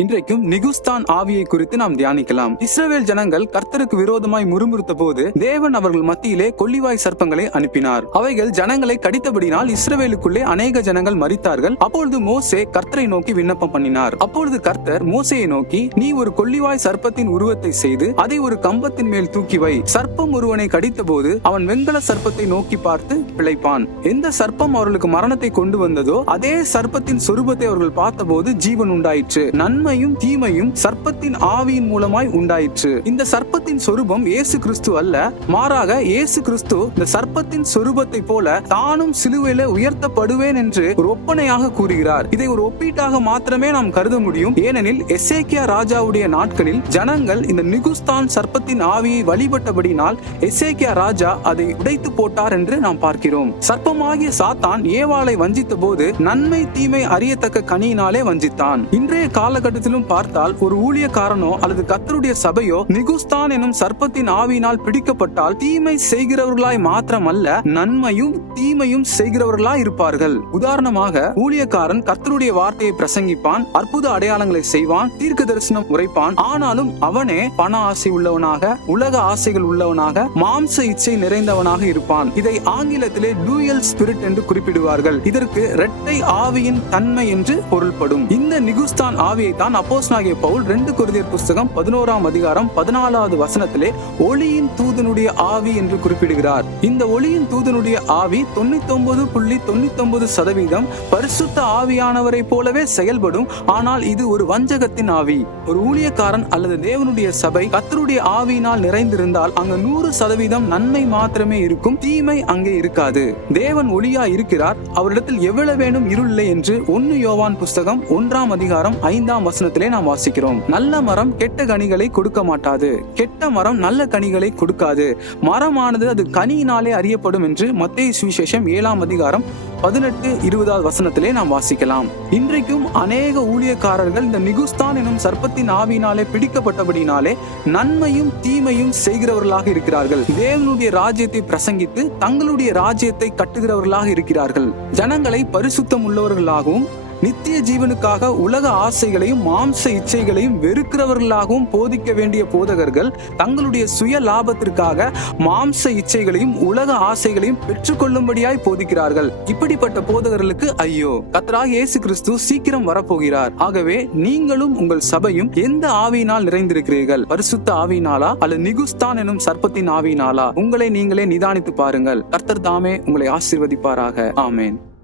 இன்றைக்கும் நிகுஸ்தான் ஆவியை குறித்து நாம் தியானிக்கலாம். இஸ்ரவேல் ஜனங்கள் கர்த்தருக்கு விரோதமாய் முறுமுறுத்த போது தேவன் அவர்கள் மத்தியிலே கொள்ளிவாய் சர்ப்பங்களை அனுப்பினார். அவைகள் ஜனங்களை கடித்தபடினால் இஸ்ரவேலுக்குள்ளே அநேக ஜனங்கள் மரித்தார்கள். அப்பொழுது மோசே கர்த்தரை நோக்கி விண்ணப்பம் பண்ணினார். அப்பொழுது கர்த்தர் மோசேயை நோக்கி, நீ ஒரு கொள்ளிவாய் சர்ப்பத்தின் உருவத்தை செய்து அதை ஒரு கம்பத்தின் மேல் தூக்கி வை. சர்ப்பம் ஒருவனை கடித்த போது அவன் வெண்கல சர்ப்பத்தை நோக்கி பார்த்து பிழைப்பான். எந்த சர்ப்பம் அவர்களுக்கு மரணத்தை கொண்டு வந்ததோ அதே சர்ப்பத்தின் சொரூபத்தை அவர்கள் பார்த்தபோது ஜீவன் உண்டாயிற்று. நன்மையும் தீமையும் சர்ப்பத்தின் ஆவியின் மூலமாய் உண்டாயிற்று. இந்த சர்ப்பத்தின் சொரூபம் இயேசு கிறிஸ்து அல்ல, மாறாக இயேசு கிறிஸ்து இந்த சர்ப்பத்தின் சொரூபத்தை போல தானும் சிலுவையில உயர்த்தப்படுவேன் என்று ஒரு ஒப்பனையாக கூறுகிறார். இதை ஒரு ஒப்பீட்டாக மாத்திரமே நாம் கருத முடியும். ஏனெனில் எசேக்கியா ராஜாவுடைய நாட்களில் ஜனங்கள் இந்த நிகுஸ்தான் சர்ப்பத்தின் ஆவியை வழிபட்டபடினால் எசேக்கியா ராஜா அதை உடைத்து போட்டார் என்று நாம் பார்க்கிறோம். சர்ப்பமாகிய சாத்தான் ஏவாளை வஞ்சித்த போது நன்மை தீமை அறியத்தக்க கனியினாலே வஞ்சித்தான். இன்றைய காலகட்டத்திலும் பார்த்தால் ஒரு ஊழியக்காரனோ அல்லது கர்த்தருடைய சபையோ நிகுஸ்தான் எனும் சர்ப்பத்தின் ஆவியினால் பிடிக்கப்பட்டால் தீமை செய்கிறவர்களாய் மாத்திரமல்ல, நன்மையும் தீமையும் செய்கிறவர்களாய் இருப்பார்கள். உதாரணமாக, ஊழியக்காரன் கர்த்தருடைய வார்த்தையை பிரசங்கிப்பான், அற்புத அடையாளங்களை செய்வான், தீர்க்க தரிசனம் உரைப்பான். ஆனாலும் அவனே பண ஆசை உள்ளவனாக, உலக ஆசைகள் உள்ளவனாக, மாம்ச இச்சை நிறைந்தவனாக இருப்பான். இதை ஆங்கிலத்திலே டூயல் ஸ்பிரிட் என்று குறிப்பிடுவார்கள். இதற்கு இரட்டை ஆவியின் தன்மை என்று பொருள்படும். இந்த நிகுஸ்தான் ஆவியை தான் அப்போஸ்தலனாகிய பவுல் 2 கொரிந்தியர் புஸ்தகம் 11ஆம் அதிகாரம் 14வது வசனத்திலே ஒளியின் தூதனுடைய ஆவி என்று குறிப்பிடுகிறார். இந்த ஒளியின் தூதனுடைய ஆவி 99.99% பரிசுத்த ஆவியானவரை போலவே செயல்படும். ஆனால் இது ஒரு வஞ்சகத்தின் ஆவி. ஒரு ஊழியக்காரன் அல்லது தேவனுடைய சபை கர்த்தருடைய ஆவியினால் நிறைந்திருந்தால் அங்கு 100% நன்மை மாத்திரமே இருக்கும், தீமை அங்கே இருக்காது. தேவன் ஒளியா இருக்கிறார், அவரிடத்தில் எவ்வளவேனும் இருள் இல்லை என்று 1 யோவான் புஸ்தகம் 1ஆம் அதிகாரம் 5ஆம் வசனத்திலே நாம் வாசிக்கிறோம். நல்ல மரம் கெட்ட கனிகளை கொடுக்க மாட்டாது, கெட்ட மரம் நல்ல கனிகளை கொடுக்காது, மரமானது அது கனியினாலே அறியப்படும் என்று மத்தேயு சுவிசேஷம் 7ஆம் அதிகாரம் 18-20 வசனத்திலே நாம் வாசிக்கலாம். இன்றைக்கும் அநேக ஊழியக்காரர்கள் இந்த நிகுஸ்தான் எனும் சர்ப்பத்தின் ஆவியினாலே பிடிக்கப்பட்டபடினாலே நன்மையும் தீமையும் செய்கிறவர்களாக இருக்கிறார்கள். தேவனுடைய ராஜ்யத்தை பிரசங்கித்து தங்களுடைய ராஜ்யத்தை கட்டுகிறவர்களாக இருக்கிறார்கள். ஜனங்களை பரிசுத்தம் உள்ளவர்களாகவும் நித்திய ஜீவனுக்காக உலக ஆசைகளையும் மாம்ச இச்சைகளையும் வெறுக்கிறவர்களாகவும் போதிக்க வேண்டிய போதகர்கள் தங்களுடைய சுய லாபத்திற்காக மாம்ச இச்சைகளையும் உலக ஆசைகளையும் பெற்றுக்கொள்ளும்படியாய் போதிக்கிறார்கள். இப்படிப்பட்ட போதகர்களுக்கு ஐயோ! கர்த்தராகிய இயேசு கிறிஸ்து சீக்கிரம் வரப்போகிறார். ஆகவே நீங்களும் உங்கள் சபையும் எந்த ஆவியினால் நிறைந்திருக்கிறீர்கள்? பரிசுத்த ஆவியினாலா அல்லது நிகுஸ்தான் எனும் சர்ப்பத்தின் ஆவியினாலா? உங்களை நீங்களே நிதானித்து பாருங்கள். கர்த்தர் தாமே உங்களை ஆசீர்வதிப்பாராக. ஆமென்.